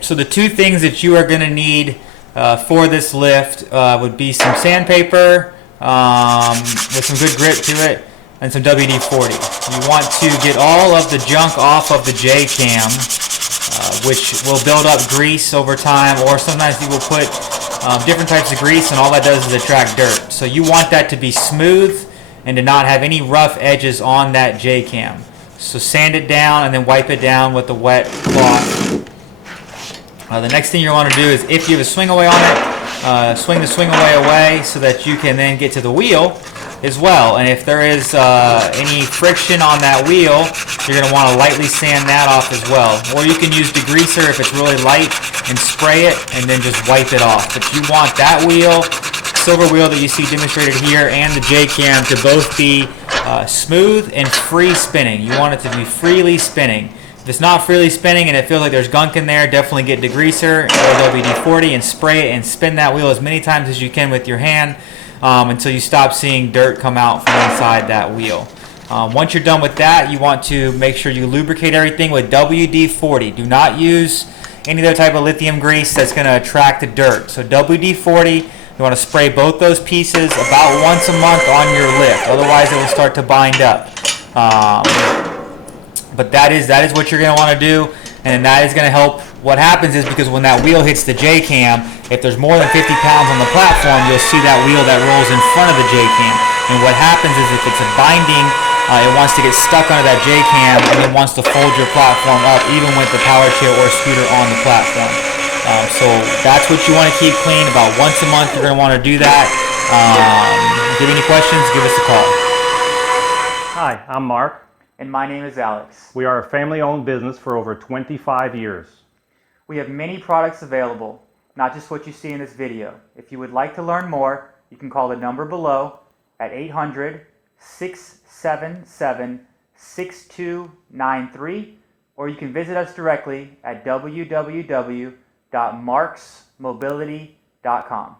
Okay, so the two things that you are going to need for this lift would be some sandpaper with some good grip to it and some WD-40. You want to get all of the junk off of the J-cam, which will build up grease over time, or sometimes people put different types of grease and all that does is attract dirt. So you want that to be smooth and to not have any rough edges on that J-cam. So sand it down and then wipe it down with a wet cloth. The next thing you want to do is, if you have a swing away on it, swing the swing away so that you can then get to the wheel as well. And if there is any friction on that wheel, you're going to want to lightly sand that off as well. Or you can use degreaser if it's really light and spray it and then just wipe it off. But you want that wheel, silver wheel that you see demonstrated here, and the J-cam to both be smooth and free spinning. You want it to be freely spinning. If it's not freely spinning and it feels like there's gunk in there, definitely get degreaser or WD-40 and spray it and spin that wheel as many times as you can with your hand until you stop seeing dirt come out from inside that wheel. Once you're done with that, you want to make sure you lubricate everything with WD-40. Do not use any other type of lithium grease that's going to attract the dirt. So WD-40, you want to spray both those pieces about once a month on your lift. Otherwise, it will start to bind up. But that is what you're going to want to do, and that is going to help. What happens is, because when that wheel hits the J-cam, if there's more than 50 pounds on the platform, you'll see that wheel that rolls in front of the J-cam. And what happens is, if it's a binding, it wants to get stuck under that J-cam and it wants to fold your platform up, even with the power chair or scooter on the platform. So that's what you want to keep clean. About once a month, you're going to want to do that. If you have any questions, give us a call. Hi, I'm Mark. And my name is Alex. We are a family-owned business for over 25 years. We have many products available, not just what you see in this video. If you would like to learn more, you can call the number below at 800-677-6293, or you can visit us directly at www.marksmobility.com.